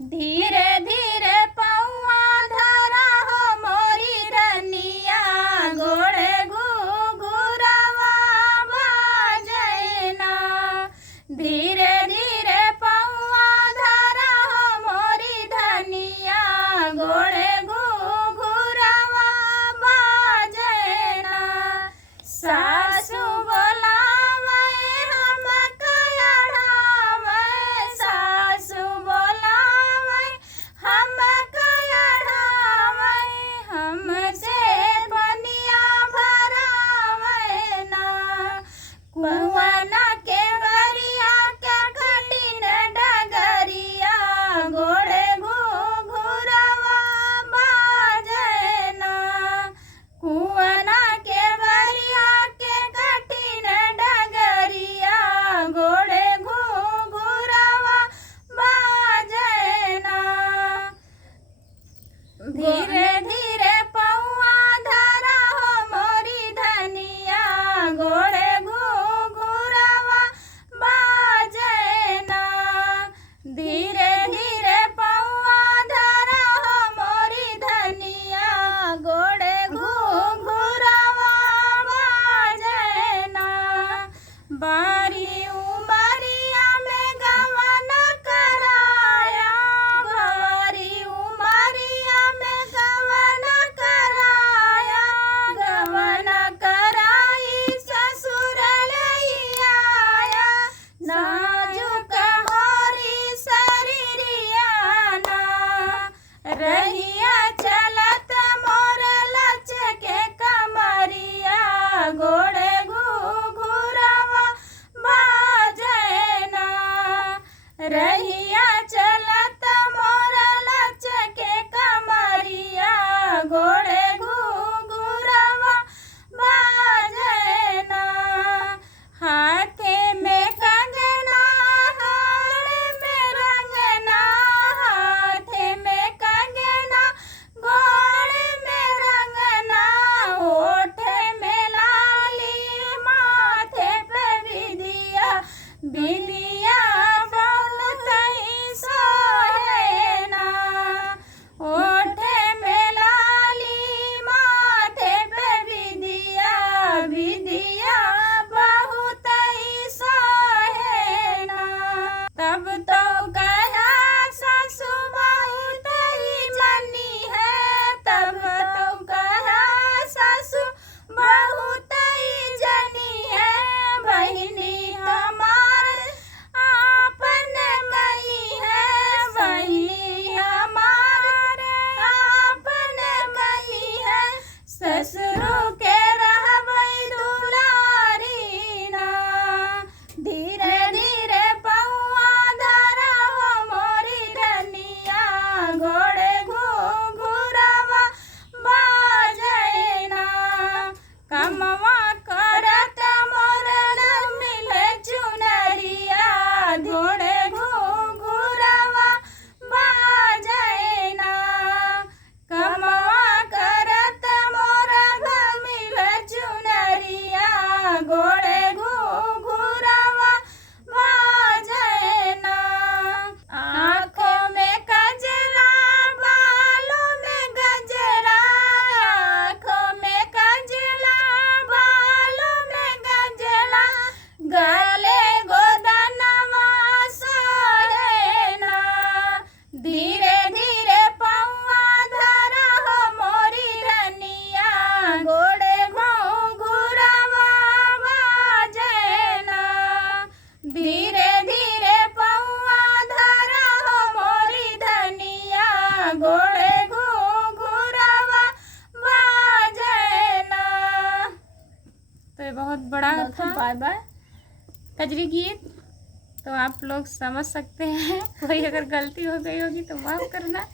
धीरे धीरे पौआ धरा हो मोरी रनिया, गोड़े घुघुरवा बजना। धीरे धीरे पौआ धरा हो मोरी धनिया, गोड़े घुघुरवा बजना। सासु बोलावे हम कयढ़ावे, सासु बोलावे हम कयढ़ावे, हमसे बनिया भरावे ना। कुंवन के गरिया के कठिन डगरिया, गोड़े घुघुरवा बजना। कुंवन के गरिया के कठिन डगरिया, गोड़े घुघुरवा बजना। धीरे धीरे पौआ धरा हो मोरी धनिया, गोड़े घुघुरवा बजना। धीरे धीरे पौआ धरा हो मोरी धनिया, गोड़े घुघुरवा बजना। बारी उमरिया में गवन कराया, बारी उमरिया में गवन कराया, गवन कराई ससुर लई आया। नाजुक होरी शरीरिया ना, रहिया चलत मोर लचके कमरिया, गोड़े घुघुरवा बजना। रहिया चलत मोर लचके कमरिया, गोड़े घुघुरवा बजना। हाथे में कंगना, हाथ में रंगना, हाथे में कंगना, गोड़ में रंगना। होठ में लाली, माथे पे बिंदिया, बिंदिया बहुत ही सोहेना। होठ में लाली, माथे पे बिंदिया, बिंदिया बहुत ही सोहेना। तब तो कहा सासु बहुत ही जनी है, तब तो कहा सासु बहुत ही जनी है। बहिनी हमार आपन गई है, बहिनी हमार आपन गई है। ससुरों के रहबै दुलारी ना। धीरे धीरे पौआ धरा हो मोरी धनिया, गोड़े घुघुरवा बजना। कमवा करत मोर मिले चुनरिया, गोड़े घुघुरवा बजना। कमवा करत मोर मिले चुनरिया, गोड़े घुघुरवा बजना। आँखों में कजरा, बालों में गजरा, आँखों में कजरा, बालों में गजरा। गले गोदनवा सोहेना। धीरे धीरे पौआ धरा हो मोरी धनिया, गोड़े घुघुरवा बजना। धीरे धीरे पौआ धरा हो मोरी धनिया, गोड़े घुघुरवा बजना। तो ये बहुत बड़ा था बाय बाय कजरी गीत, तो आप लोग समझ सकते हैं। कोई अगर गलती हो गई होगी तो माफ़ करना।